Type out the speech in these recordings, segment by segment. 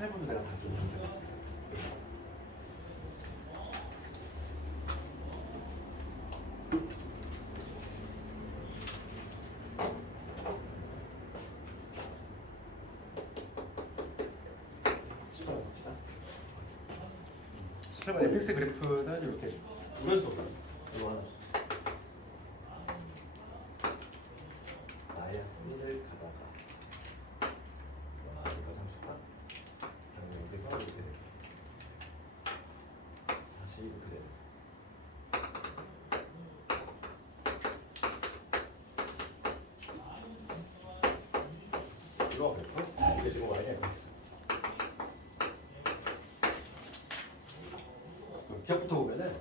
8번도 내가 다 줬는데. 봅시다. 18번 fx 그래프는 이렇게 우연속 이거 하나 마이너스 1을 가다가 이거 잠수가 그다음에 여기서 이렇게 돼. 다시 이렇게 돼. 이거 그래프 이게 지금 y가 x. 기억부터 보면은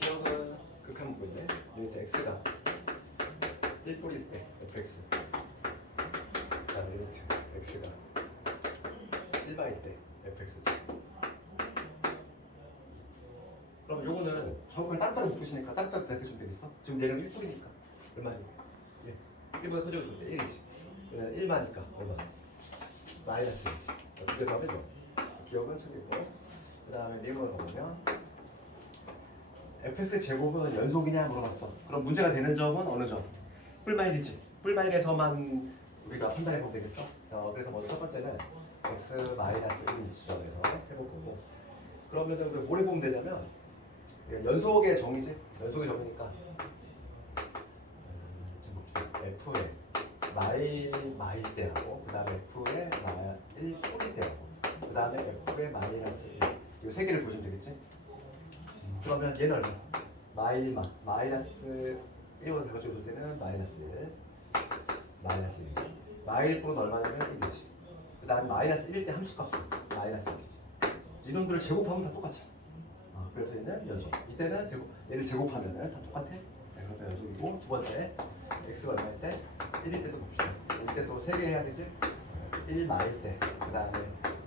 기억은 극한 부분인데 여기 x가 1뿌릴 때 fx 그다음에 리미트 x가 1바일 때 fx. 그럼 요거는 저걸 따로따로 묶으시니까 따로따로 대표주면 되겠어? 지금 얘는 1뿌리니까 얼마니? 예. 1보다 커져서 볼 때 1이지. 얘는 1마니까 얼마? 마이너스 1이지. 두개 더 빼죠. 기억은 챙기고 그 다음에 리음을 보면 fx의 제곱은 연속이냐 물어봤어. 그럼 문제가 되는 점은 어느 점? 뿔마일이지. 뿔마일에서만 우리가 판단해 보면 되겠어. 그래서 먼저 첫 번째는 x 마이너스 1인 지점에서 해볼 거고. 그러면은 우리 뭘 해보면 되냐면 연속의 정의지. 연속의 정의니까 지금 f의 마일 때하고 그 다음에 f의 1 뿌릴 때하고 그 다음에 f의 마이너스 1 이 세 개를 보시면 되겠지? 그러면 얘는 얼마? 마이너스 1보다 작아져 볼 때는 마이너스 1 마이너스 1이지. 마일 뿔은 얼마냐면 1이지. 그 다음에 마이너스 1일 때 함수값은 마이너스 1이지. 이놈들을 제곱하면 다 똑같아. 그래서 얘는 연속. 이때는 얘를 제곱하면 다 똑같아. 네, 그러니까 연속이고. 두 번째 x가 얼마일 때? 1일 때도 봅시다. 이때 또 3개 해야 되지? 1 마일 때, 그 다음에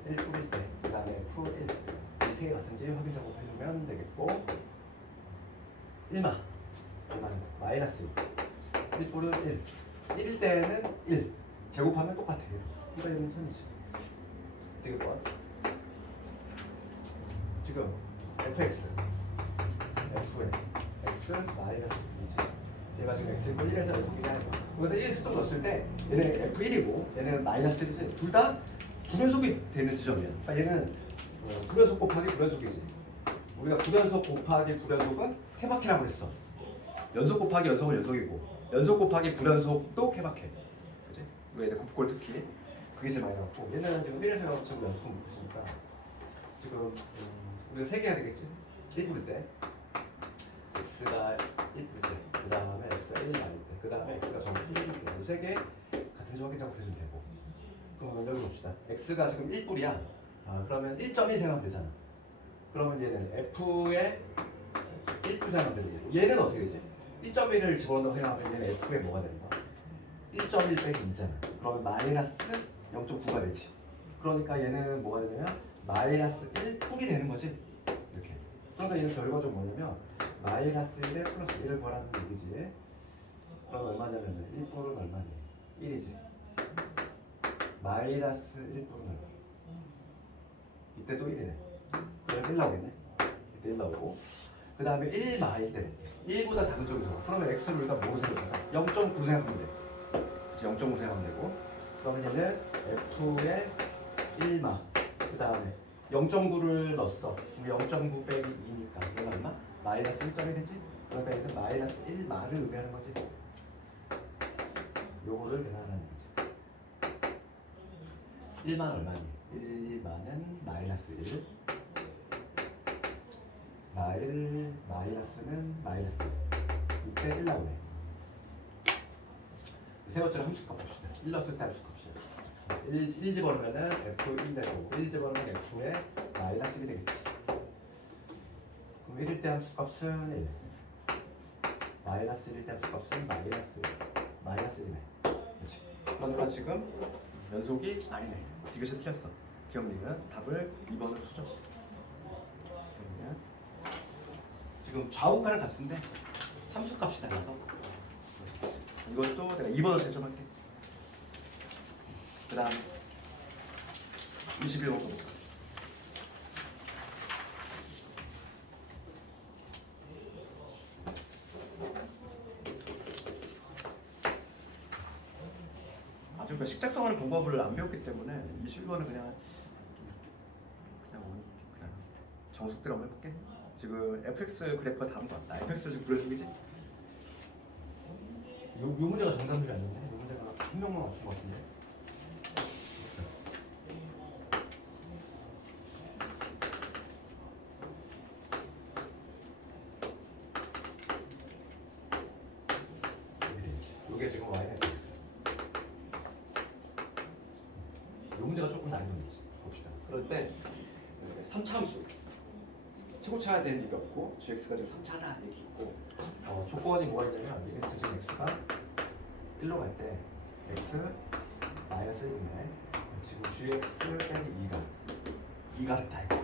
1 뿌릴 때, 그 다음에 f 1 이 세 개 같은지 확인 작업해주면 되겠고 1마 얼마는 마이너스 1 1 뿌는 1 1일 때는 1 제곱하면 똑같아. 이거 얘는 천이지. 되겠고 지금 fx f의 x 마이너스 2지. 얘가 지금 x이고 1에서 연속이냐 하는 거야. 여기다 1 수정 넣었을 때 얘는 f1이고 얘는 마이너스 1이지. 둘 다 불연속이 되는 지점이야. 그러니까 얘는 불연속 곱하기 불연속이지. 우리가 불연속 곱하기 불연속은 케바케라고 했어. 연속 곱하기 연속은 연속이고 연속 곱하기 불연속도 케바케. 그치? 우리 애들 곱골 특히 그게 제일 많이 나왔고 얘는 지금 1에서 지금 연속 묶으시니까 지금 우리가 3개 해야 되겠지? 1 부를 때 x가 1 부를 때 그 다음에 x가 1 나올 때 그 다음에 x가 정확히 1일 때 이 3개 같은 점 확인 작업해주면 되고. 그럼 여기 봅시다. x가 지금 1불이야. 그러면 1.1 생각하면 되잖아. 그러면 얘는 f의 1불 생각하면 되고 얘는 어떻게 되지? 1.1을 집어넣어 생각하면 얘는 f의 뭐가 되는 거야? 1.1 빼기 2잖아. 그러면 마이너스 0.9가 되지. 그러니까 얘는 뭐가 되냐면 마이너스 1 풀이 되는 거지. 이렇게. 그러니까 얘는 결과적으로 뭐냐면 마이너스 1에 플러스 1을 구하라는 얘기지. 그럼 얼마냐면 1불은 얼마니? 1이지. 마이너스 1불은 얼마? 이때 또 1이네. 그럼 1 나오겠네. 이때 1 나오고. 그 다음에 1 마일 때 1보다 작은 쪽이 좋아. 그러면 x를 우리가 뭐로 생각하자? 0.9 생각하면 돼. 그치? 0.9 생각하면 되고. 그러면 얘는 f의 1마. 그 다음에 0.9를 넣었어. 그럼 0.9 빼기 2니까 얘는 얼마? 마이너스 1.1이지? 그러니까 얘는 마이너스 1마를 의미하는 거지. 요거를 계산하는 거지. 1만 얼마니? 1만은 마이너스 1 마이너스는 마이너스 1 이때 1 나오네. 세 번째로 함수값 봅시다. 1 넣었을 때 함수값이야. 1 집어넣으면 f1 되고 1 집어넣으면 f의 마이너스 1이 되겠지. 그럼 1일 때 함수값은 1 마이너스 1일 때 함수값은 마이너스 1이네. 그렇지. 그러니까 지금 연속이 아니네. 이것이 틀렸어. 기억리는 답을 2번으로 수정. 그러면 지금 좌우가는 같은데 함수값이 달라서 이것도 내가 2번으로 채점할게. 그 다음 21번 볼까? 아직 그러니까 식작성하는 방법을 안 배웠기 때문에 21번은 그냥 정석대로 한번 해볼게. 지금 fx 그래프가 다른 것 같다. fx 지금 불러주기지? 요 문제가 정답률이 아닌데? 요 문제가 한 명만 맞춘 것 같은데? 요게 지금 y는 x. 요 문제가 조금 난이도지. 봅시다. 그럴 때 3차함수 최고차야 되는 얘기 없고 gx가 지금 3차다 얘기 있고 조건이 뭐가 있냐면 리미트 지금 x가 1로 갈 때 x 마이너스 1분의 지금 gx 빼기 2가 됐다 이거.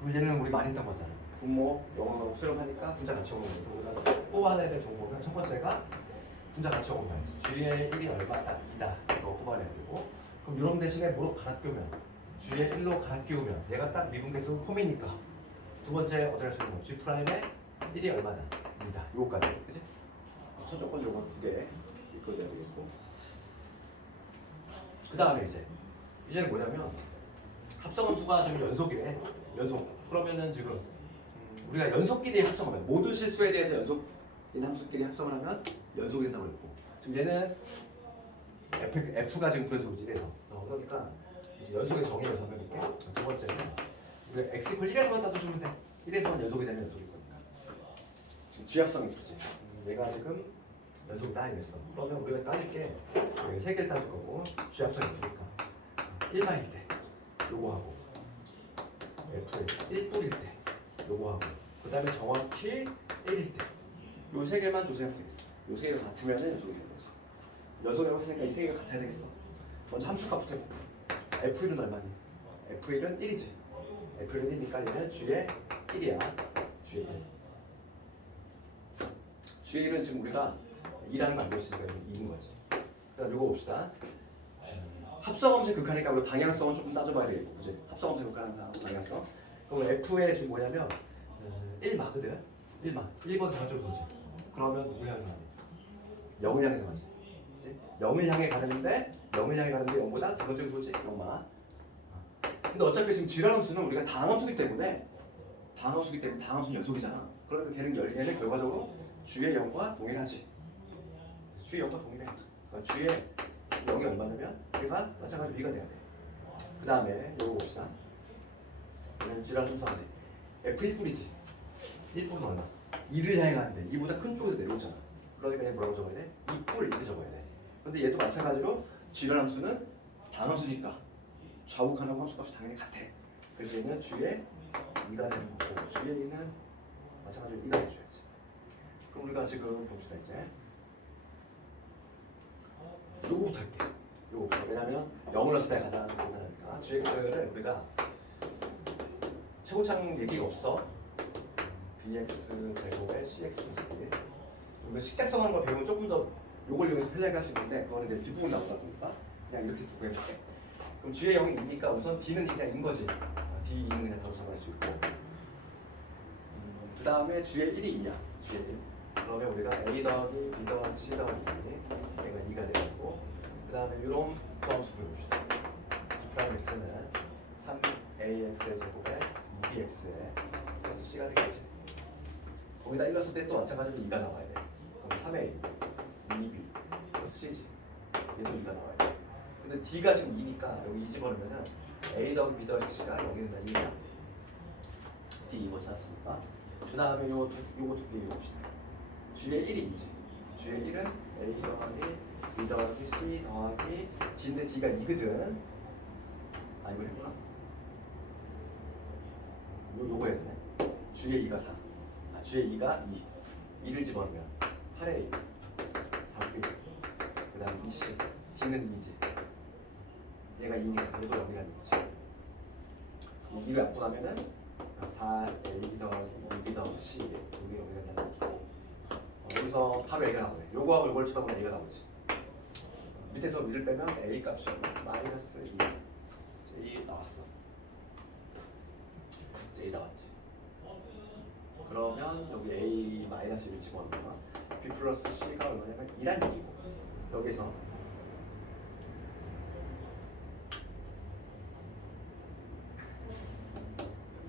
그럼 얘는 우리 많이 했던 거잖아. 분모 영어로 수렴하니까 분자 같이 오는 거고 뽑아내야 될 정보는 첫 번째가 분자 같이 오는 거야지. g의 1이 얼마다? 2다 이거 뽑아내야 되고 그럼 이런 대신에 뭐로 갈아 끼우면 g의 1로 갈아 끼우면 얘가 딱 미분계수 폼이니까 두 번째 어디를 쓰는 거? G 프라임의 1이 얼마다? 2다. 요거까지. 그지? 첫 조건 요거 두 개 이끌어야 되겠고. 그 다음에 이제는 뭐냐면 합성함수가 지금 연속이래. 연속. 그러면은 지금 우리가 연속끼리 합성하면 모두 실수에 대해서 연속인 함수끼리 합성을 하면 연속이 된다고 그랬고 지금 얘는 F가 지금 부연속이지 그래서 그러니까 이제 연속의 정의를 설명해볼게. 두 번째는 우리가 x 이퀄 1에서만 따져주면 돼. 1에서만 연속이 되면 연속일 거니까. 지금 G합성 F지. 얘가 지금 연속이다 이랬어. 그러면 우리가 따질 게 세 개를 따질 거고 G합성 F니까 1만일 때 요거 하고 F의 1뿔일 때 요거 하고 그 다음에 정확히 1일 때 요 세 개만 조사하면 되겠어. 요 세 개가 같으면 연속이 되는 거지. 연속이라고 했으니까 이 세 개가 같아야 되겠어. 먼저 함수값부터 해볼게. F1은 얼마니? F1은 1이지. F는 1이니까 얘는 G의 1이야. G의 1. G의 1은 지금 우리가 2라는 걸 알고 있으니까 2인 거지. 그 다음 요거 봅시다. 합성함수 극하니까 우리 방향성은 조금 따져봐야 되겠고, 그치? 합성함수 극하는 사람 방향성. 그럼 F의 지금 뭐냐면 1마거든. 1마. 1번 사각형을 보지. 그러면 누구 향해서 가니? 0을 향해서 가지. 그치? 0을 향해 가는데 0보다 첫 번째 소지 0마. 근데 어차피 지금 G라는 함수는 우리가 다항함수기 때문에 다항함수는 연속이잖아. 그러니까 얘는 결과적으로 G의 0과 동일하지. G의 0과 동일해. 그러니까 G의 0이 얼마냐면 얘가 마찬가지로 2가 돼야 돼. 그 다음에 요거 봅시다. 얘는 G라는 함수하지. F1뿔이지. 1뿔은 얼마? 2를 향해 가는데 2보다 큰 쪽에서 내려오잖아. 그러니까 얘 뭐라고 적어야 돼? 2뿔 이렇게 적어야 돼. 근데 얘도 마찬가지로 G라는 함수는 다항함수니까 좌우간하고 함수값이 당연히 같아. 그래서 얘는 G의 2가 되는 거고 G의 2는 마찬가지로 2가 돼줘야지. 그럼 우리가 지금 봅시다 이제 요거부터 할게. 요거부터. 왜냐면 0을 넣었을 때 가장 간단하니까 GX를 우리가 최고창 얘기가 없어. BX 제곱에 CX 분수기. 우리가 식작성하는 걸 배우면 조금 더 요걸 이용해서 편리하게 할 수 있는데 그거는 이제 뒷부분 나오다 보니까 그냥 이렇게 두고 해볼게. 그럼 G의 0이 2니까 우선 D는 그냥 인 거지. D 2는 그냥 바로 잡아낼 수 있고. 그 다음에 G의 1이 2야. G의 1. 그러면 우리가 A 더하기 B 더하기 C 더하기 2. 얘가 2가 되고. 그 다음에 이런 포함수 구해봅시다. G 프라임 X는 3AX의 제곱에 2BX에 그래서 C가 되겠지. 거기다 1 넣었을 때 또 마찬가지로 2가 나와야 돼. 그럼 3A, 2B, 플러스 C지. 얘도 2가 나와야 돼. 근데 D가 지금 2니까 여기 2 집어넣으면은 A 더하기 B 더하기 C가 여기 된다 2야. D 이거 찾았습니까? 그 다음에 요거 두 개 이용합시다. G의 1이 2지. G의 1은 A 더하기 B 더하기 C 더하기 D인데 D가 2거든. 아 이거 했구나. 요거 해야 되네. G의 2가 4. G의 2가 2. 2를 집어넣으면 8의 2. 4B. 그 다음 2C. D는 2지. 얘가 2니까 얘도 0이라는 거지. 2를 약분하면은 4A 더하기 2B 더하기 C 이게 0이 된다는 거고 여기서 바로 A가 나오네. 요거하고 요걸 치다 보면 A가 나오지. 밑에서 2를 빼면 A 값이 마이너스 2 나왔어. 나왔지. 그러면 여기 A 마이너스 1을 집어넣으면 B 플러스 C가 얼마냐면 2란 얘기고 여기서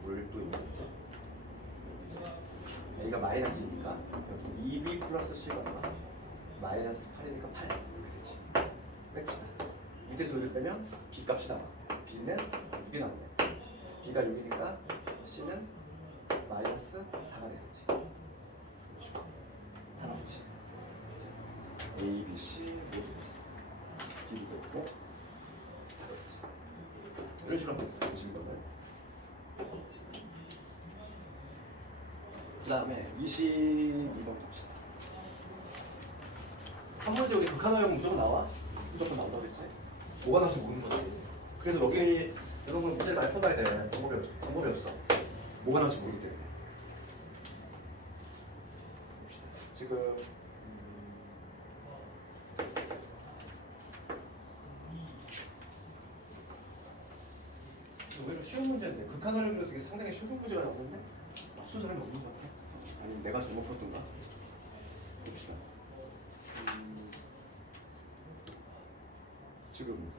뭘 또 있겠지? A가 마이너스이니까 여기 2B 플러스 C가 얼마? 마이너스 8이니까 8 이렇게 되지. 뺍시다. 밑에 소리를 빼면 B 값이 나와. B는 6이 나오네. B가 6이니까 C는 마이너스 4가 되겠지. 다 나왔지. A, B, C 모두 있어. D도 있고 다 되겠지. 이런 식으로 하면 됐어. 지금 그 다음에 22번 봅시다. 한 문제 우리 극한화형 무조건 나와? 무조건 나온다고 했지? 뭐가 나올지 모르는 거지. 그래서 여기 여러분 문제를 많이 풀어봐야 돼. 방법이 없어. 뭐가 나올지 모르기 때문에. 봅시다. 지금 오히려 쉬운 문제인데 극한화형 중에서 이게 상당히 쉬운 문제가 나오는데 맞춘 사람이 없는 것 같아. 아니면 내가 잘못 풀었던가? 봅시다. 지금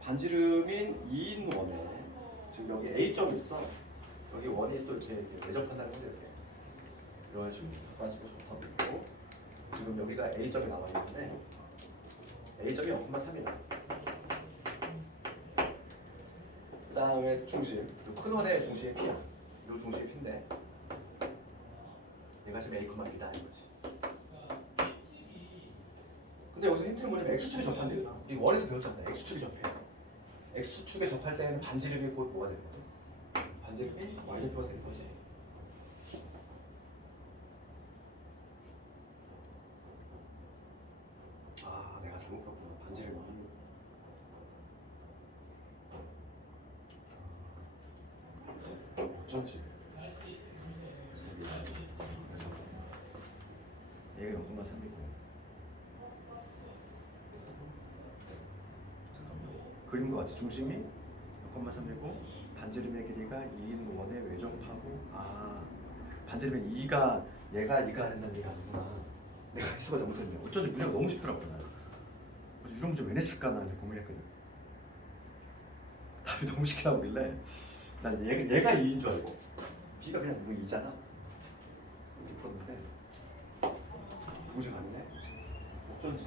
반지름인 2인 원에 지금 여기 A점이 있어. 여기 원이 또 이렇게 매접한다는 건데 이렇게 이런 식으로 객관식으로 접하고 있고 지금 여기가 A점이 나와 있는데 A점이 0,3이다. 그 다음에 중심, 큰 원의 중심이 P야. 이 중심이 P인데 얘가 지금 A, B다 이거지. 근데 여기서 힌트는 뭐냐면 X축에 접한대요. 우리 원에서 배웠잖아. X축에 접해. X축에 접할 때는 반지름이 곧 뭐가 되는 거지? 반지름이 Y좌표가 되는 거지. 아, 내가 잘못 봤구나. 반지름이 어쩐지. 얘가 0,3이고 그림과 같이 중심이 0,3이고 반지름의 길이가 2인 원에 외접하고 반지름의 2가 얘가 2가 된다는 얘기가 아니구나. 내가 해석을 잘못했네. 어쩐지 문제가 너무 쉽더라고. 나 이런 문제 왜 냈을까 나 고민했거든. 답이 너무 쉽게 나오길래 난 얘가 2인 줄 알고 B가 그냥 뭐 2잖아 이렇게 풀었는데 그 문제가 아니네. 어쩐지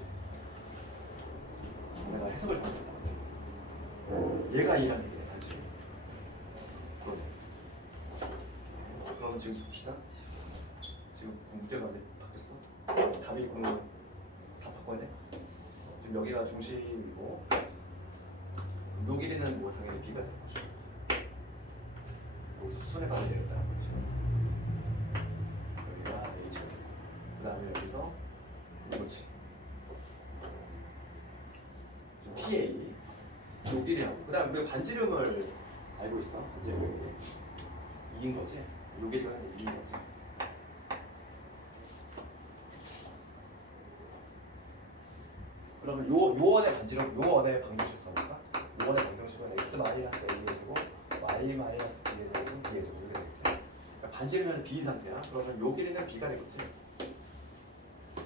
내가 해석을 잘못했다. 얘가 2라는 얘기네. 반지름. 그러네. 그럼 지금 봅시다. 지금 문제가 완전히 바뀌었어. 답이 그러면 다 바꿔야 돼. 지금 여기가 중심이고 요 길이는 뭐 당연히 B가 되는 거죠. 여기서 수순에 가야 되겠다는 거지. 여기가 H가 되고 그 다음에 여기서 이거지. 지금 PA 요 길이하고 그 다음에 우리가 반지름을 알고 있어. 반지름이 2인 거지. 요 길이가 2인 거지. 그러면 요 원의 반지름, 요 원의 방정식이니까 요 원의 방정식은 x 마이너스 a의 제곱, y 마이너스 b의 제곱은 b의 제곱 이렇게 되겠죠. 그러니까 반지름은 b인 상태야. 그러면 요 길이는 b가 되겠지.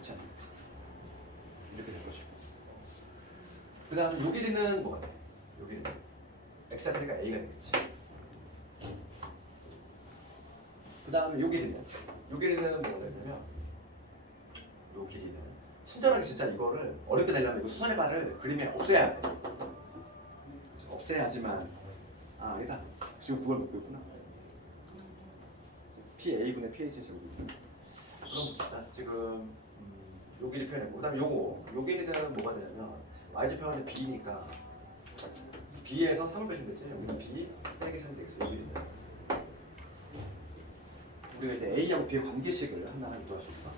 자, 이렇게 될 것이고. 그 다음에 요 길이는 뭐가 돼? 요 길이는 x의 길이가 a가 되겠지. 그 다음에 요 길이는 뭐가 되냐면 요 길이는 친절하게 진짜 이거를 어렵게 되려면 이거 수선의 발을 그림에 없애야 돼. 없애야지만 아니다. 지금 그걸 못 배웠구나. PA분의 PH 제곱이구나. 그럼 봅시다. 지금 요 길이 표현했고 그 다음에 요 길이는 뭐가 되냐면 Y좌표는 B니까 B에서 3을 빼주면 되지. 여기는 B 빼기 3이 되겠어. 요 길이는 우리가 이제 A하고 B의 관계식을 하나하나 유도할 수 있어.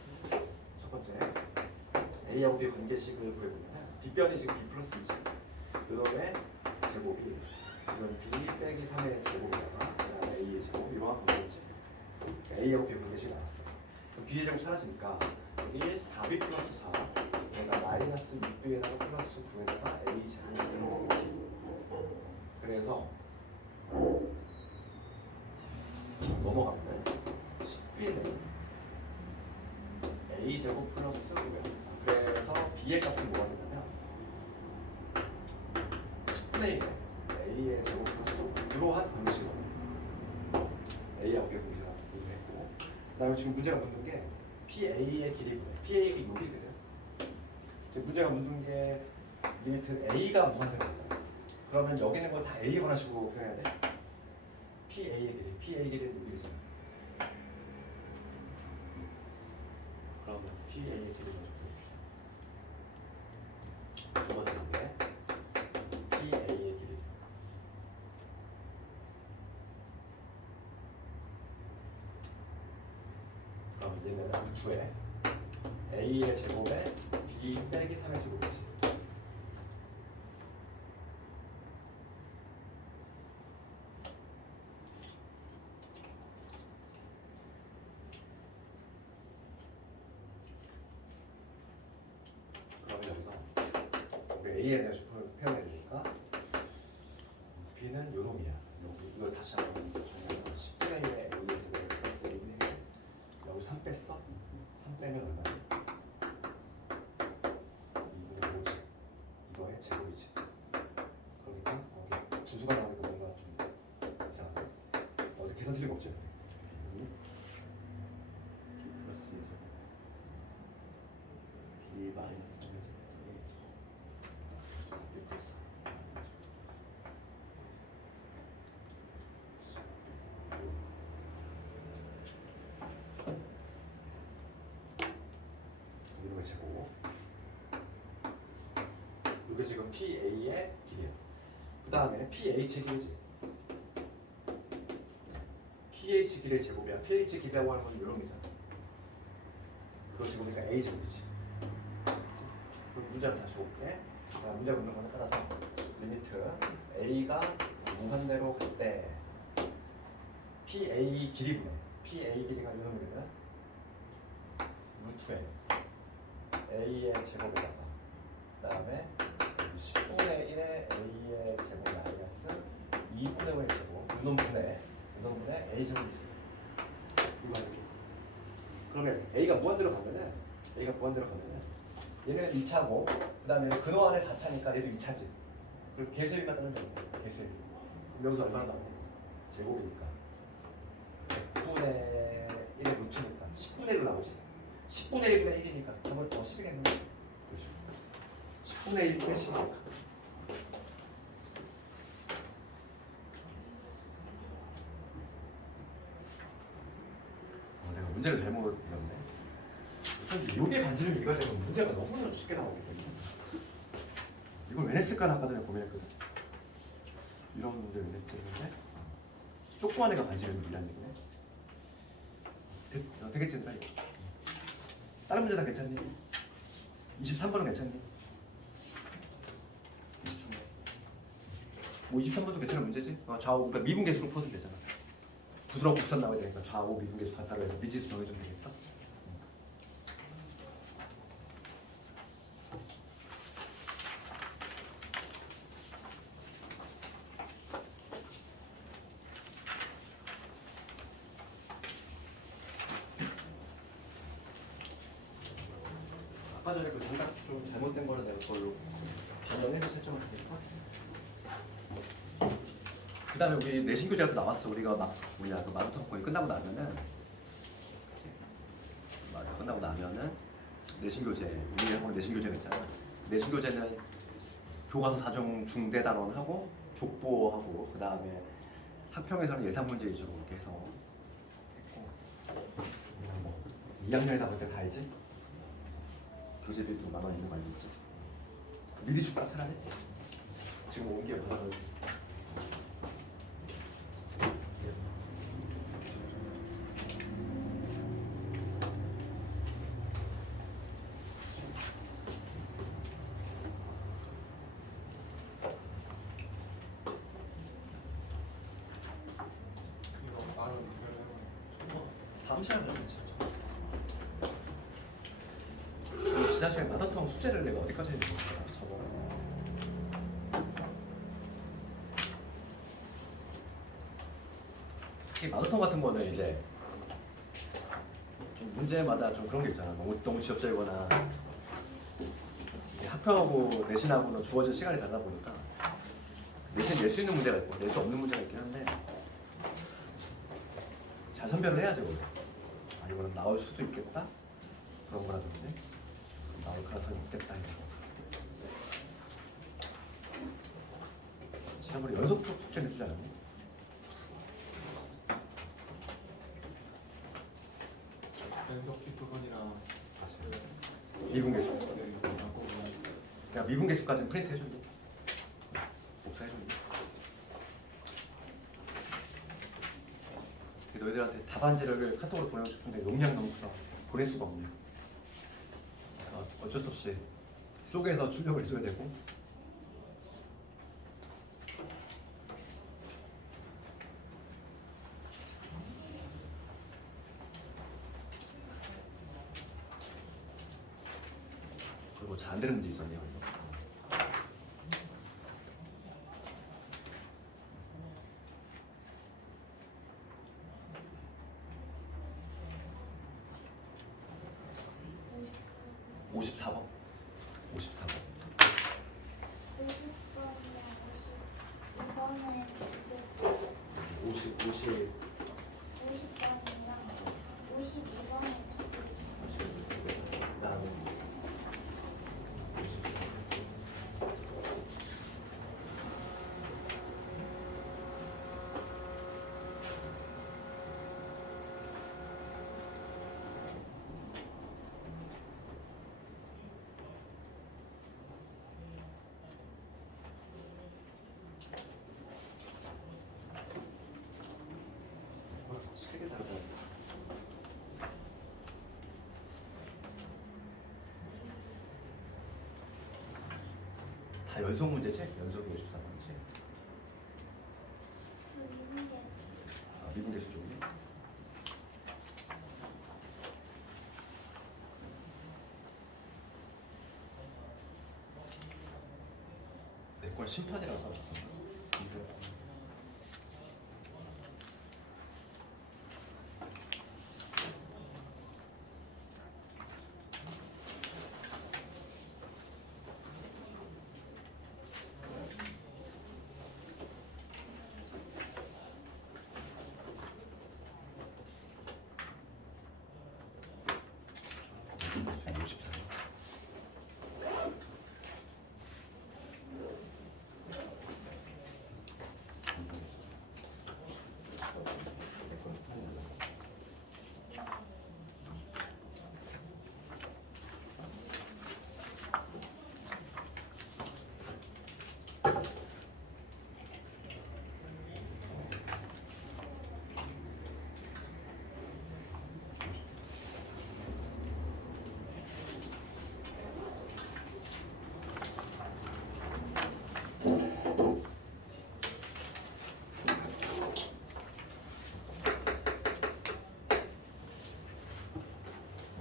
첫 번째 A하고 B의 관계식을 구해보면 B변이 지금 B 플러스 2지. 그 다음에 제곱이 지금 B 빼기 3의 제곱에다가 그 다음에 A의 제곱 이거하고 관계지. A하고 B의 관계식이 나왔어. 그럼 B의 제곱 사라지니까 여기 4B 플러스 4 얘가 마이너스 6B에다가 플러스 9에다가 A 제곱 이런 거 되겠지. 그래서 넘어가면 10b는 a제곱 플러스 5야. 그래서 b의 값은 뭐가 되냐면 10분의 1 a의 제곱 플러스 5 이러한 방식으로 a하고 b의 공식을 했고, 그 다음에 지금 문제가 묻는 게 PA의 길이분의 PA의 여기거든. 지금 문제가 묻는 게 리미트 A가 무한대가 있잖아. 그러면 여기 있는 걸 다 A 원하시고 표현해야 돼. PA의 길이는 여기잖아. 그러면 PA의 길이를 줍시다. 두 번째 문제 PA의 길이. 그럼 얘는 루트에 A의 제곱에 B 빼기 3의 제곱이지. 그러면 여기서 우리 A에 대해서 표현해야 되니까 B는 요놈이야. 이걸 다시 한번 정리하면 10분의 1의 A의 제곱에 플러스 1이 여기 3 뺐어? 3 빼면 얼마야? 2분의 5지. 이거의 제곱이지. 그러니까 여기 두수가 나오니까 뭔가 좀 이상한데? 어디 계산 틀림 없지? B 플러스 2제곱 B 마이너스 3제곱 B 플러스 이거 제곱. 이게 지금 PA의 길이야. 그 다음에 PH의 길이지. PH 길이의 제곱이야. PH 길이라고 하는 건 이런 거잖아. 그거 제곱이니까 A 제곱이지. 그럼 문제를 다시 볼게. 문제 묻는 거에 따라서 리미트 A가 무한대로 갈 때 PA 길이분의 PA 길이가 이놈이면 루트에 A의 제곱에다가 그 다음에 10분의 1의 A의 제곱 마이너스 2분의 5의 제곱 이놈분의 A 제곱이지. 이거 하는 게. 그러면 A가 무한대로 가면은 얘는 2차고 그 다음에 근호 안에 4차니까 얘도 2차지. 그리고 개수입 갖다는 거야. 개수입. 여기서 얼마나 나오니? 제곱이니까 100분의 1의 루트니까 10분의 1로 나오지. 10분의 1분의 1이니까 그러면 더 10이겠네. 그렇죠. 10분의 1분의 10이니까. 내가 문제를 잘못 읽었네. 이게 반지름 이거 되면 문제가 너무 쉽게 나오기 때문에 이걸 왜 냈을까 아까 전에 고민했거든. 이런 문제 왜 냈는데 조그만 애가 반지름이란 얘기네. 되겠지 얘들아. 다른 문제 다 괜찮니? 23번은 괜찮니? 뭐 23번도 괜찮은 문제지? 좌우 그러니까 미분계수로 풀어도 되잖아. 부드러운 곡선 나와야 되니까 좌우 미분계수 같다고 해서 미지수 정해주면 되겠어? 아까 전에 그 정답 좀 잘못된 거는 내가 그걸로 변형해서 설정을 하니까. 그 다음에 우리 내신 교재가 또 나왔어. 우리가 막 뭐야 그 마라톤 거의 끝나고 나면은 내신 교재 우리 학원 내신 교재가 있잖아. 내신 교재는 교과서 4종 중대 단원하고 족보하고 그 다음에 학평에서는 예산 문제 위주로 이렇게 해서 했고 2학년이다 보니까 다 알지? 교재비도 10,000원 있는 거 알겠지? 미리 줄까 차라리? 지금 온 게 받아서 다음 시간에 좀 괜찮죠. 지난 시간에 마더텅 숙제를 내가 어디까지 했는지 모르겠다. 저거 특히 마라톤 같은 거는 이제 좀 문제마다 좀 그런 게 있잖아. 너무 지엽적이거나 학평하고 내신하고는 주어진 시간이 다르다 보니까 내신 낼 수 있는 문제가 있고 낼 수 없는 문제가 있긴 한데 잘 선별을 해야지 거기서. 아 이거는 나올 수도 있겠다 그런 거라든지 나올 가능성이 있겠다 이런 거. 지난번에 연속 숙제 내주지 않았니? 연속집 부분이랑 미분계수. 네, 하고 그냥 미분계수까지는 프린트 해줄게. 복사해줄게. 너희들한테 답안지를 카톡으로 보내고 싶은데 용량 너무 커서 보낼 수가 없네. 그래서 어쩔 수 없이 쪼개서 출력을 해줘야 되고. 그리고 잘 안 되는 문제 있었네요. 이거. (54번) 54번 50 그다음에 책에 다르다. 다 연속 문제지? 연속이 54번이지? 아, 미분계수 쪽이? 내 건 심판이라서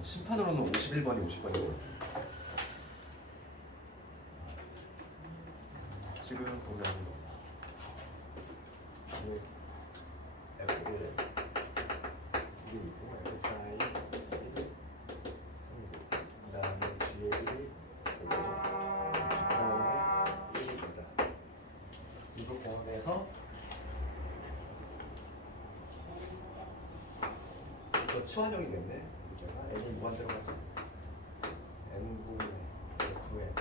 심판으로는 51번이 50번이고 지금 보면 F1 이게 있고 F4이 1이 그 다음에 G에 1이 그 다음에 1입니다. 이 조건에서 이거 치환형이겠네. n이 무한대로 가지. n분의 f에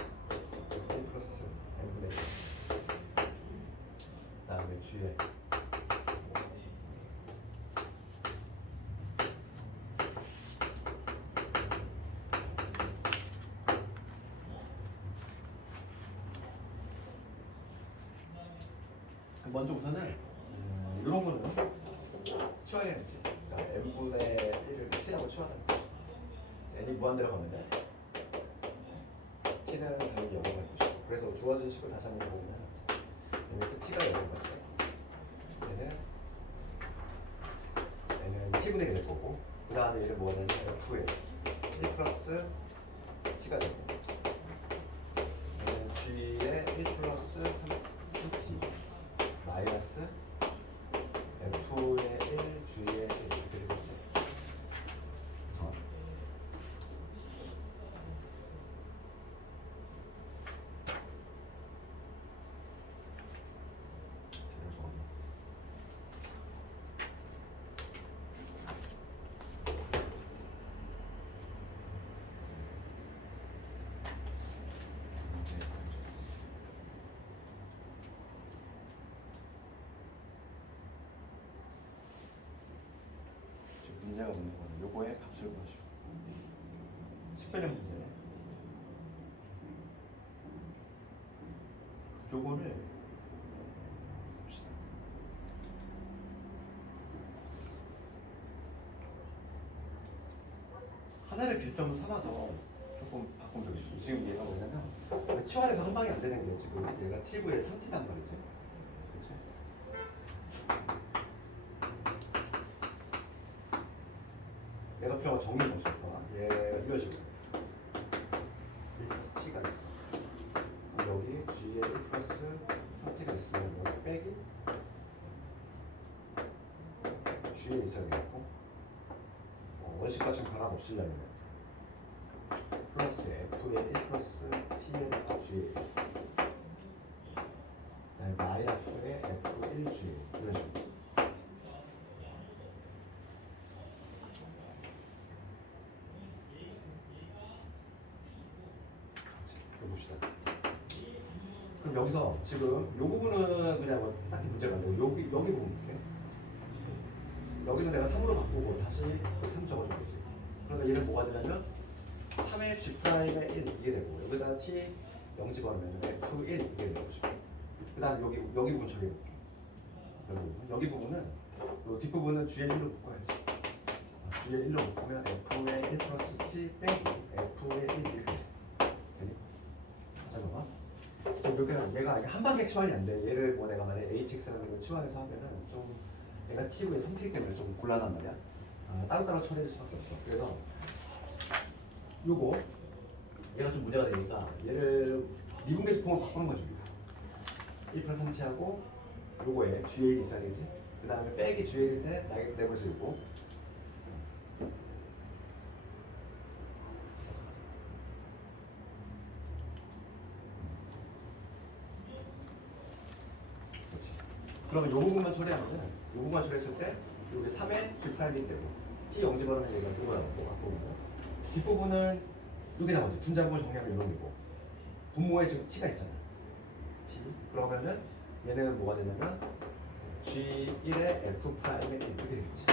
1 플러스 n분의 1 다음에 g에 먼저 우선은 이런 거는 치환해야지. 그러니까 n분의 1을 t라고 치환하는 거지. n이 무한대로 가면은 t는 당연히 0을 가지고 싶고, 그래서 주어진 식을 다시 한번 보면 얘는 t가 0을 가져요. 얘는 t분의 1이 될 거고, 그 다음에 얘를 뭐가 되냐면 f에 1 플러스 t가 되고, 얘는 g에 1 플러스 3t 마이너스 f의 1 문제가 묻는 거는 요거의 값을 구하시오. 10변형 문제네. 요거를 봅시다. 하나를 기점으로 삼아서 조금 바꾸면 되겠습니다. 지금 얘가 뭐냐면 치환해서 한 방에 안 되는 게 지금 얘가 T9의 3T단 말이지. 그렇지? 얘가 필요한 정리 모습과 얘 이런 식으로 1 T가 있어. 여기 G에 1 플러스 3T가 있으면 여기 빼기 G에 있어야겠고 원식과 지금 변화 없으려면 플러스 F에 1 플러스 T에 G 마이너스에 F1G 이런 식으로 이거 봅시다. 그럼 여기서 지금 요 부분은 그냥 뭐 딱히 문제가 안 되고 여기 부분 볼게. 여기서 내가 3으로 바꾸고 다시 3 적어주면 되지. 그러니까 얘는 뭐가 되냐면 3의 G'의 1 이게 되고 여기다 T 0 집어넣으면 F1 이게 되는 거죠. 그 다음 여기 부분 처리해볼게. 여기 부분은 요 뒷부분은 G의 1로 묶어야지. G의 1로 묶으면 F의 1 플러스 T 빼기 F의 1 이렇게 돼. 되니? 자, 봐봐. 얘가 한 방에 치환이 안 돼. 얘를 뭐 내가 만약에 HX라는 걸 치환해서 하면은 좀 얘가 T9의 3T 때문에 좀 곤란한 말이야. 따로따로 처리해줄 수밖에 없어. 그래서 요거 얘가 좀 문제가 되니까 얘를 미분계수 폼을 바꾸는 거지. 1 플러스 3T하고 요거에 GAD 있어야겠지. 그 다음에 빼기 GAD인데 내버려서 있고 그렇지. 그러면 요 부분만 처리하면은 요 부분만 처리했을 때 요게 3의 G 프라임이 되고 T 0 집어넣으면 얘가 누가 나오고 앞부분은 뒷부분은 요게 나오지. 분자금을 정리하면 이런 거고 분모에 지금 T가 있잖아. T. 그러면은 얘는 뭐가 되냐면 G1의 F 프라임의 1 이렇게 되겠지.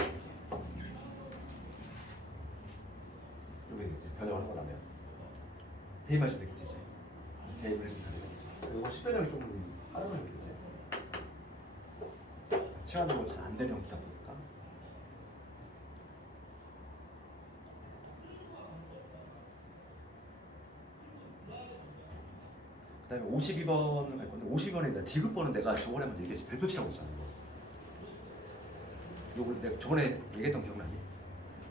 이렇게 되겠지. 변형을 하고 나면 대입하시면 되겠지 이제. 대입을 해주면 되겠지. 그리고 10변형이 좀 하려면 되겠지. 치환도 잘 안 되는 형태다 보니까. 그 다음에 52번을 갈 건데 52번에 디귿번은 내가 저번에 한번 얘기했지. 별표치라고 했잖아. 요걸 내가 저번에 얘기했던 기억나니?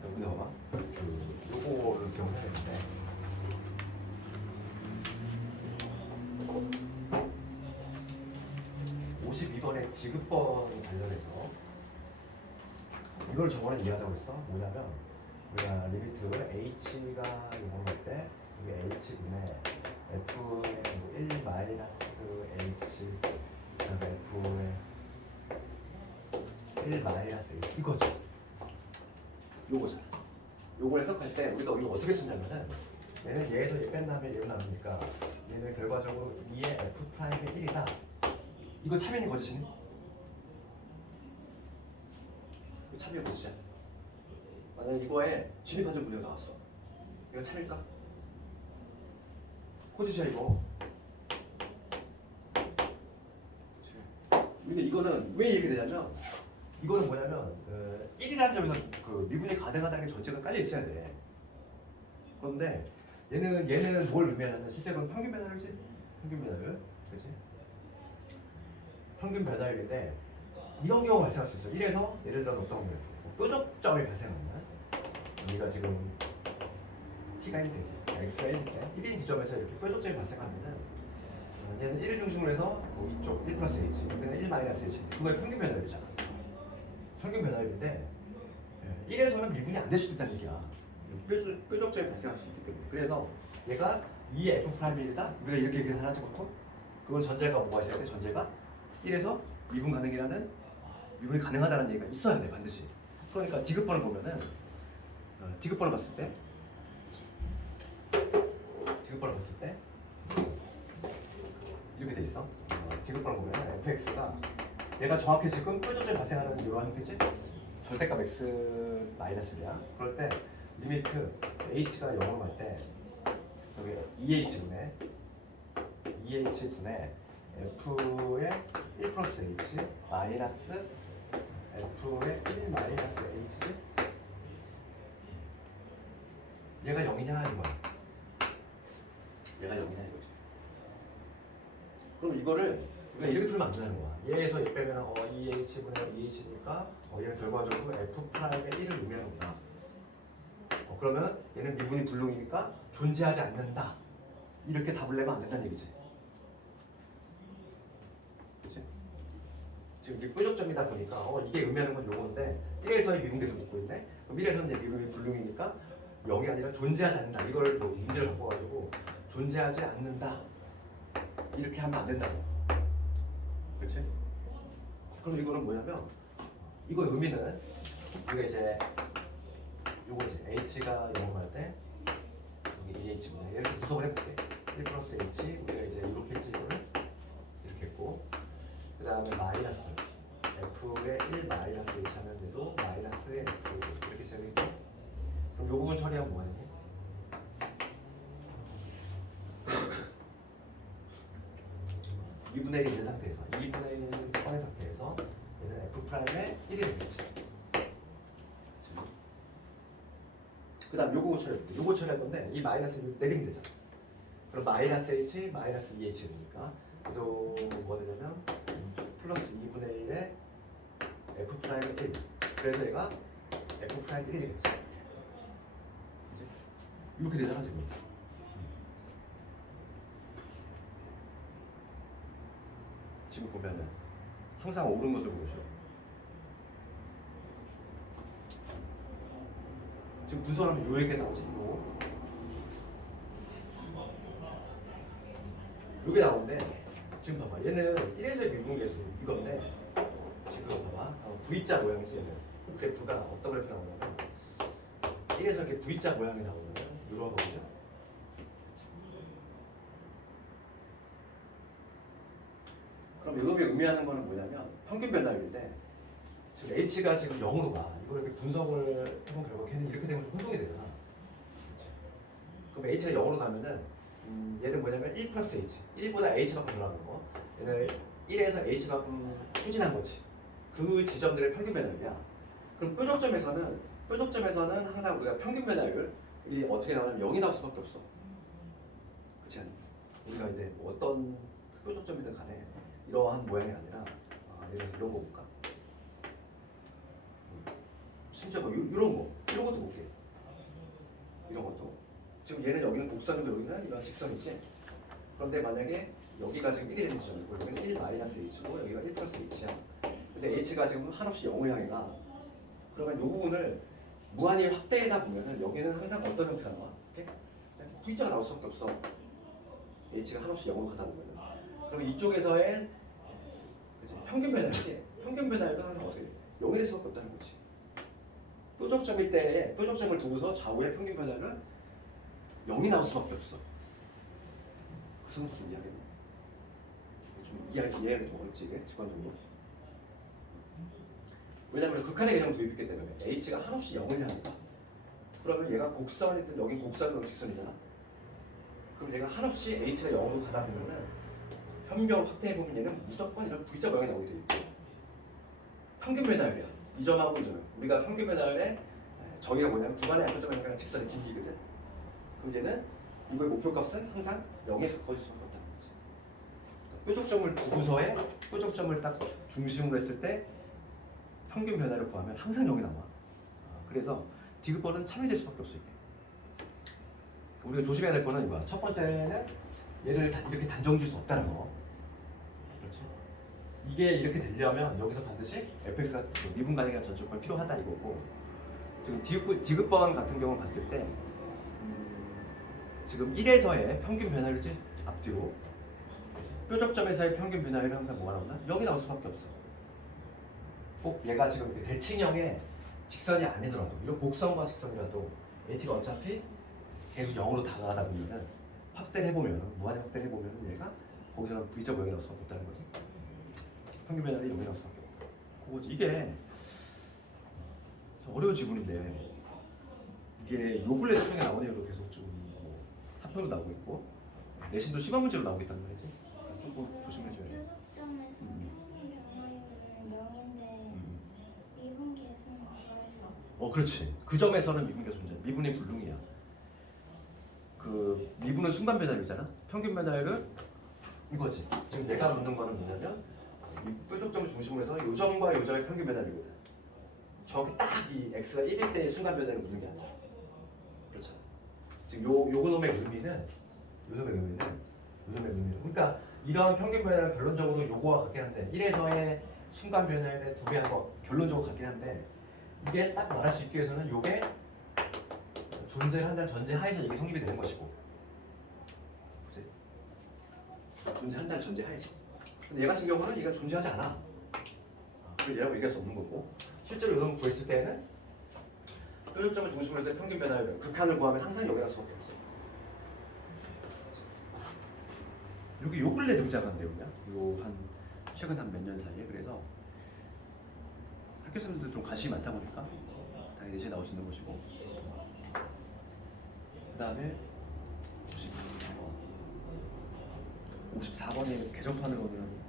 여기 봐봐. 요거를 기억나는데 52번의 디귿번 관련해서 이걸 저번에 이해하자고 했어. 뭐냐면 우리가 리미트 H가 요거로 할 때 이게 H분의 F의 뭐 1 마이너스 H 그다음에 F의 1 마이너스 H 이거죠. 요거잖아. 요걸 해석할 때 우리가 이거 어떻게 쓰냐면은 얘는 얘에서 얘 뺀 다음에 얘로 나누니까 얘는 결과적으로 2의 F 프라임의 1이다. 이거 참여는 거짓이네? 이거 참여 거짓이야. 만약에 이거에 진입한 적 문제가 나왔어. 이거 참일까? 거짓이야 이거. 그치? 근데 이거는 왜 이렇게 되냐면 이거는 뭐냐면 1이라는 점에서 그 미분이 가능하다는 게 전제가 깔려 있어야 돼. 그런데 얘는 뭘 의미하냐면 실제로는 평균 배달이지. 평균 배달, 그렇지? 평균 배달인데 이런 경우가 발생할 수 있어. 1에서 예를 들어 어떤 경우 뾰족점이 발생하면 우리가 지금 t가 1 되지. x가 1인데 1인 지점에서 이렇게 뾰족점이 발생하면은 얘는 1을 중심으로 해서 뭐 이쪽 1 플러스 h, 여기는 1 마이너스 h. 그거의 평균 배달이잖아. 평균 배달인데 1에서는 미분이 안 될 수도 있다는 얘기야. 뾰족점이 발생할 수 있기 때문에. 그래서 얘가 2의 f 프라임이다. 우리가 이렇게 계산하지 보통. 그건 전제가 뭐가 있어야 돼? 전제가 1에서 미분 가능이라는 미분이 가능하다는 얘기가 있어야 돼 반드시. 그러니까 디귿번을 보면은 디귿번을 봤을 때 이렇게 돼 있어. 디귿번을 보면 fx가 얘가 정확히 지금 뾰족점이 발생하는 이러한 형태지. 절대값 x 마이너스야. 그럴 때 리미트 h가 0으로 갈 때 여기 2h분의 f의 1 플러스 h 마이너스 f의 1 마이너스 h지. 얘가 0이냐 이거야. 얘가 0이냐 이거지. 그럼 이거를 우리가 이렇게 풀면 안 되는 거야. 얘에서 얘 빼면 2h분의 2h니까 얘는 결과적으로 f 프라임의 1을 의미하는구나. 그러면 얘는 미분이 불능이니까 존재하지 않는다. 이렇게 답을 내면 안 된다는 얘기지. 그치? 지금 이게 뾰족점이다 보니까 이게 의미하는 건 요건데 1에서의 미분계수 묻고 있네. 그럼 1에서는 이제 미분이 불능이니까 0이 아니라 존재하지 않는다. 이걸 뭐 문제를 바꿔가지고 존재하지 않는다. 이렇게 하면 안 된다고. 그렇지? 그럼 이거는 뭐냐면 이거 의미는 우리가 이제 요거지. h가 0으로 갈 때 여기 2h분의 이렇게 구성을 해볼게. 1 플러스 h 우리가 이제 이렇게 했지 이거를 이렇게 했고 그 다음에 마이너스 f의 1 마이너스 h 하면 돼도 마이너스의 f 이렇게 써야겠죠. 그럼 요 부분 처리하면 뭐하니? 2분의 1이 있는 상태에서 2분의 1을 꺼낸 상태에서 얘는 f 프라임의 1이 되겠지. 그 다음 요거 처리해볼게. 요거 처리할 건데 이 마이너스를 내리면 되잖아. 그럼 마이너스 h 마이너스 2h 되니까 또 뭐가 되냐면 플러스 2분의 1의 f 프라임의 1. 그래서 얘가 f 프라임 1이 되겠지. 그치? 이렇게 되잖아 지금. 지금 보면은 항상 옳은 것을 보셔. 지금 분석하면 요렇게 나오지. 요게 나오는데 지금 봐봐. 얘는 1에서의 미분계수 이건데 지금 봐봐. V자 모양이지 얘는. 그래프가 어떤 그래프 나오냐면 1에서 이렇게 V자 모양이 나오는 이런 거거든요. 그럼 이놈이 의미하는 거는 뭐냐면 평균 변화율인데 지금 h가 지금 0으로 가. 이걸 이렇게 분석을 해본 결과 걔는 이렇게 되면 좀 혼동이 되잖아. 그치? 그럼 h가 0으로 가면은 얘는 뭐냐면 1 플러스 h 1보다 h만큼 올라가는 거. 얘는 1에서 h만큼 후진한 거지. 그 지점들의 평균 변화율이야. 그럼 뾰족점에서는 항상 우리가 평균 변화율이 어떻게 나오냐면 0이 나올 수밖에 없어. 그렇지 않니? 우리가 이제 뭐 어떤 뾰족점이든 간에 이러한 모양이 아니라 예를 들어서 이런 거 볼까? 심지어 뭐 이런 것도 볼게. 이런 것도 지금 얘는 여기는 곡선이고 여기는 이런 직선이지. 그런데 만약에 여기가 지금 1이 되는 지점이고 여기는 1 마이너스 h고 여기가 1 플러스 h야. 근데 h가 지금 한없이 0을 향해 가. 그러면 이 부분을 무한히 확대하다 보면은 여기는 항상 어떤 형태가 나와? 이렇게 V자가 나올 수밖에 없어. h가 한없이 0으로 가다 보면은. 그러면 이쪽에서의 그치? 평균 변화율이지. 평균 변화율은 항상 어떻게 돼? 0이 될 수밖에 없다는 거지. 뾰족점일 때에 뾰족점을 두고서 좌우의 평균 변화는 0이 나올 수밖에 없어. 그 정도 좀 이해하겠네. 좀 이해하기 좀 어렵지 이게 직관적으로. 왜냐면 극한의 개념을 도입했기 때문에 h가 한없이 0을 향한다. 그러면 얘가 곡선이든 여기 곡선이든 직선이잖아. 그럼 얘가 한없이 h가 0으로 가다 보면은 현경을 확대해 보면 얘는 무조건 이런 V자 모양이 나오게 돼 있고 평균 변화율이야. 이 점하고 이 점은 우리가 평균 변화율의 정의가 뭐냐면 구간의 약점이니까 직선의 길이거든. 그럼 얘는 이거의 목표값은 항상 0에 가까워질 수밖에 없다는 거지. 뾰족점을 두고서의 뾰족점을 딱 중심으로 했을 때 평균 변화를 구하면 항상 0이 나와. 그래서 디귿번은 참여될 수밖에 없어 이게. 우리가 조심해야 될 거는 이거야. 첫 번째는 얘를 이렇게 단정 지을 수 없다는 거. 그렇지? 이게 이렇게 되려면 여기서 반드시 fx가 미분 가능한 전초권 필요하다 이거고. 지금 디귿번 같은 경우 봤을 때 지금 1에서의 평균 변화율이지 앞뒤로 뾰족점에서의 평균 변화율은 항상 뭐가 나온다? 0이 나올 수밖에 없어. 꼭 얘가 지금 대칭형의 직선이 아니더라도 이런 곡선과 직선이라도 h가 어차피 계속 0으로 다가가다 보면은 확대를 해보면 무한히 확대를 해보면 얘가 거기서는 V자 모양이 나올 수밖에 없다는 거지. 평균 변화율이 0이 나올 수밖에 없고 그거지. 이게 어려운 지문인데 이게 요 근래 수능에 나온 애로 계속 좀 뭐 합평도 나오고 있고 내신도 시간 문제로 나오고 있단 말이지. 조금 조심해줘야 돼. 표적점에서 평균 변화율은 0인데 음. 미분계수는 벌써 그렇지. 그 점에서는 미분계 존재. 미분의 불능이야. 그 미분은 순간 변화율이잖아. 평균 변화율은 이거지. 지금 내가 묻는 거는 뭐냐면 이 뾰족점을 중심으로 해서 요 점과 요 점의 평균 변화율이거든. 정확히 딱 이 x가 1일 때의 순간 변화를 묻는 게 아니야. 그렇죠. 지금 요놈의 의미는 그러니까 이러한 평균 변화는 결론적으로 요거와 같긴 한데 1에서의 순간 변화율의 2배 한 거 결론적으로 같긴 한데 이게 딱 말할 수 있기 위해서는 요게 존재한다는 전제 하에서 이게 성립이 되는 것이고, 그치? 존재한다는 전제 하에서. 근데 얘 같은 경우는 얘가 존재하지 않아. 그래서 얘라고 얘기할 수 없는 거고, 실제로 이놈을 구했을 때는 뾰족점을 중심으로 해서 평균 변화율 극한을 구하면 항상 여기 갈 수밖에 없어. 여기 요 근래 등장한 내용이야. 요 한 최근 한 몇 년 사이에. 그래서 학교생들도 좀 관심이 많다 보니까 당연히 이제 나올 수 있는 것이고, 그 다음에 54번에 개정판으로는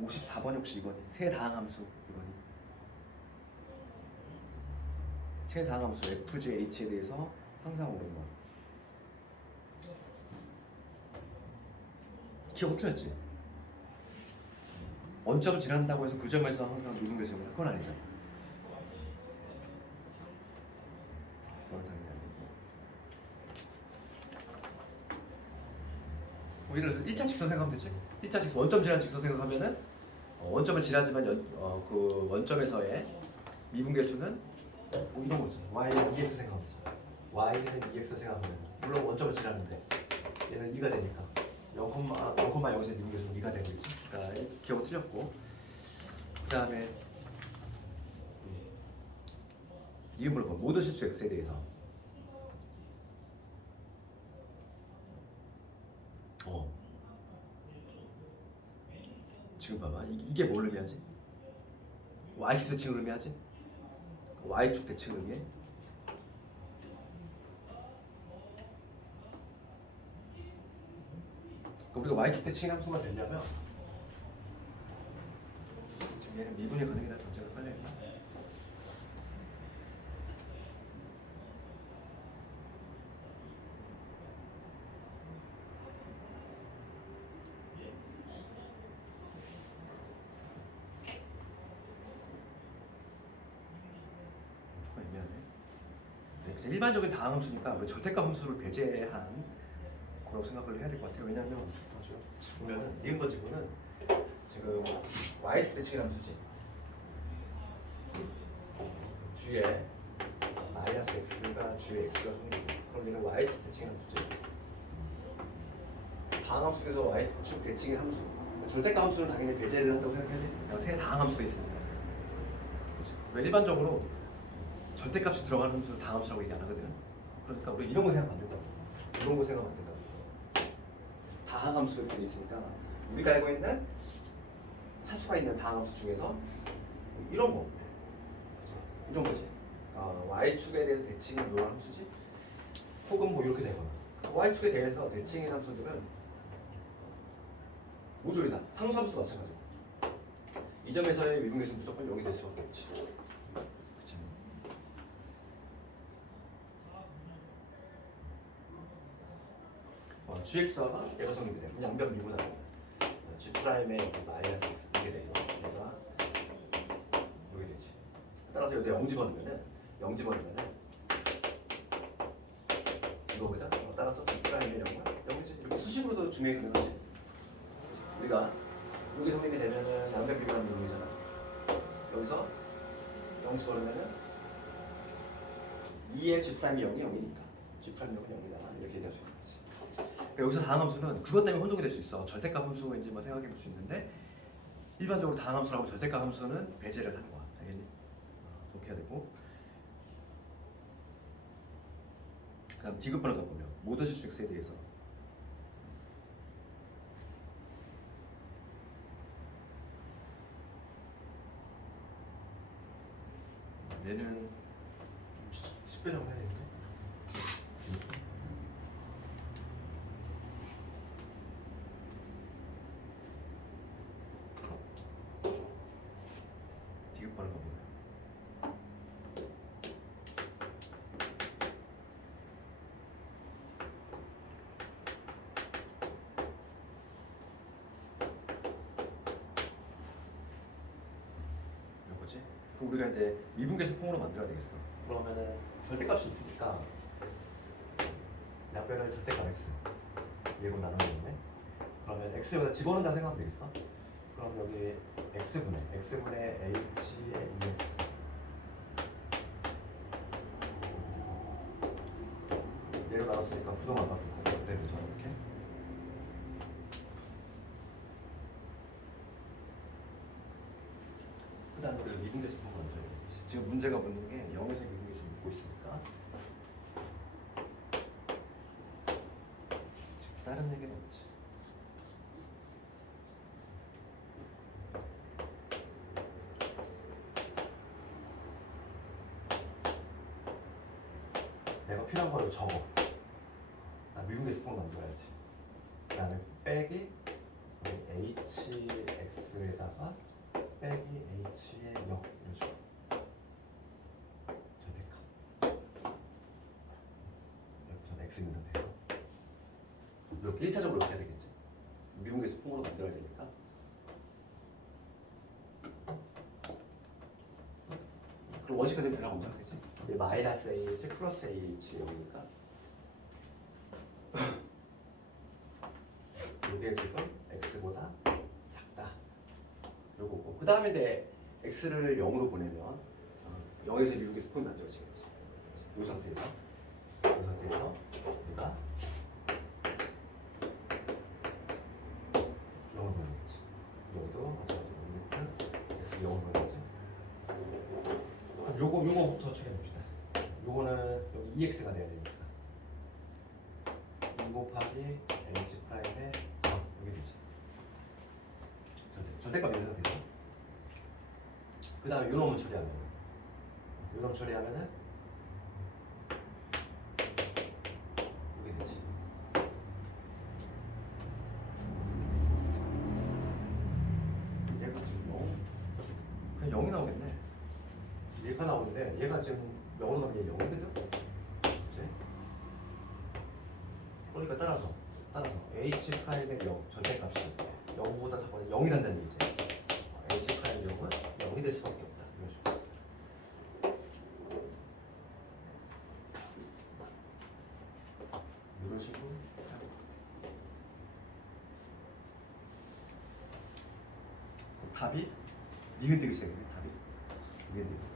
(54번이) 혹시 이거니? 세다항함수 이거니? 세다항함수 FG H에 대해서 항상 오는 거 기억 틀렸지? 원점 지난다고 해서 그 점에서 항상 미분계수입니다. 그건 아니잖아. 그건 당연히 아니고. 예를 들어서 1차 직선 생각하면 되지? 1차 직선, 원점 지난 직선 생각하면은 원점을 지나지만 그 원점에서의 미분계수는 이런 거지. y는 2x 생각하면 되지. y는 2x 생각하면 물론 원점을 지나는데 얘는 2가 되니까 0,0에서 미분계수는 2가 되는 거지. 그러니까 기억은 틀렸고, 그 다음에 이게 물어봐. 모든 실수 x에 대해서 지금 봐봐. 이게 뭘 의미하지? y축 대칭을 의미하지? y축 대칭을 의미해? 그러니까 우리가 y축 대칭 함수가 되려면 지금 얘는 미분이 가능이다 전제가 깔려있나? 조금 애매하네. 네, 그냥 일반적인 다항함수니까 우리 절대값 함수를 배제한 거라고 생각을 해야 될 것 같아요. 왜냐하면 보면은 니은번 지구는 지금 y축 대칭 함수지. G에 마이너스 x가 G의 x가 성립이고, 그럼 얘는 y축 대칭 함수지. 다항함수 중에서 y축 대칭의 함수, 절대값 함수는 당연히 배제를 한다고 생각해야 돼. 그러니까 세 다항함수가 있으니까. 그러니까 일반적으로 절대값이 들어가는 함수를 다항함수라고 얘기 안 하거든. 그러니까 우리 이런 거 생각하면 안 된다고. 이런 거 생각하면 안 된다고. 다항함수 이렇게 돼 있으니까 우리가 알고 있는 차수가 있는 다항함수 중에서 이런 거, 이런 거지. y축에 대해서 대칭한 이런 함수지. 혹은 뭐 이렇게 되거나. y축에 대해서 대칭인 함수들은 모조리다. 상수함수도 마찬가지고. 이 점에서의 미분계수는 무조건 0이 될 수밖에 없지. 그치? gx가 얘가 성립이 돼. 양변 미분하고 g 프라임의 마이너스 x 이게 되고 얘가 여기 되지. 따라서 여기 0 집어넣으면은 이거보다 따라서 g 프라임의 0이지. 이렇게 수식으로도 증명이 가능하지. 우리가 여기 성립이 되면은 양변 비교하는 놈이잖아. 여기서 0 집어넣으면은 2의 g 프라임이 0이 0이니까 g 프라임 0은 0이다 이렇게 얘기할 수 있는 거지. 그러니까 여기서 다항함수는 그것 때문에 혼동이 될 수 있어. 절대값 함수인지 뭐 생각해 볼 수 있는데 일반적으로 다항함수라고 절대값 함수는 배제를 하는 거야. 알겠니? 그렇게 해야 되고, 그 다음 디귿번호 적으면 모든 실수 x에 대해서 얘는 좀 10배 정도 해야 되겠네. 되게 빠른 거 보네. 이거지? 그럼 우리가 이제 미분계수 폼으로 만들어야 되겠어. 그러면은 절대값이 있으니까 양변을 절대값 x 얘로 나눠야겠네. 그러면 x 여기다 집어넣는다고 생각하면 되겠어. 그럼 여기 x분의 h의 2x 얘로 나눴으니까 부동만 바뀔 거고 그대로 저렇게. 그 다음에 우리가 미분계수 폼을 만들어야겠지. 지금 문제가 묻는 게 0에서 미분계수 묻고 있으니까 지금 다른 얘기는 없지. 내가 필요한 거를 적어. 나 미분계수 폼을 만들어야지. 그 다음에 빼기 hx에다가 빼기 h의 0 이러죠. 절대값. 우선 x 있는 상태에서 이렇게 1차적으로 이렇게 해야 되겠지. 미분계수 폼으로 만들어야 되니까. 그럼 원식까지 변화가 없나 되지? 이게 마이너스 AH 플러스 AH 여기니까 이게 지금 x보다 작다. 요거고. 그 다음에 내 x를 0으로 보내면 0에서 미분계수 폼이 만들어지겠지. 이 상태에서 우리가 0을 보내겠지. 여기도 마찬가지로 x 0을 보내겠지. 요거부터 추려봅시다. 요거는 여기 2x가 돼야 되니까 2 곱하기 h 프라임의 여기 되지. 절대값 있는 상태죠. 그 다음에 요놈을 처리하면은 여기 되지. 얘가 지금 0 그냥 0이 나오겠네. 얘가 나오는데 얘가 지금 0으로 가면 얘 0이거든? 그치? 그러니까 따라서 h 프라임의 0 절대값이 0보다 작거나 0이 된다는 얘기지. h 프라임 0은 0이 될 수밖에 없다. 이런 식으로. 이런 식으로 답이 니은되기 시작해. 답이 니은되기.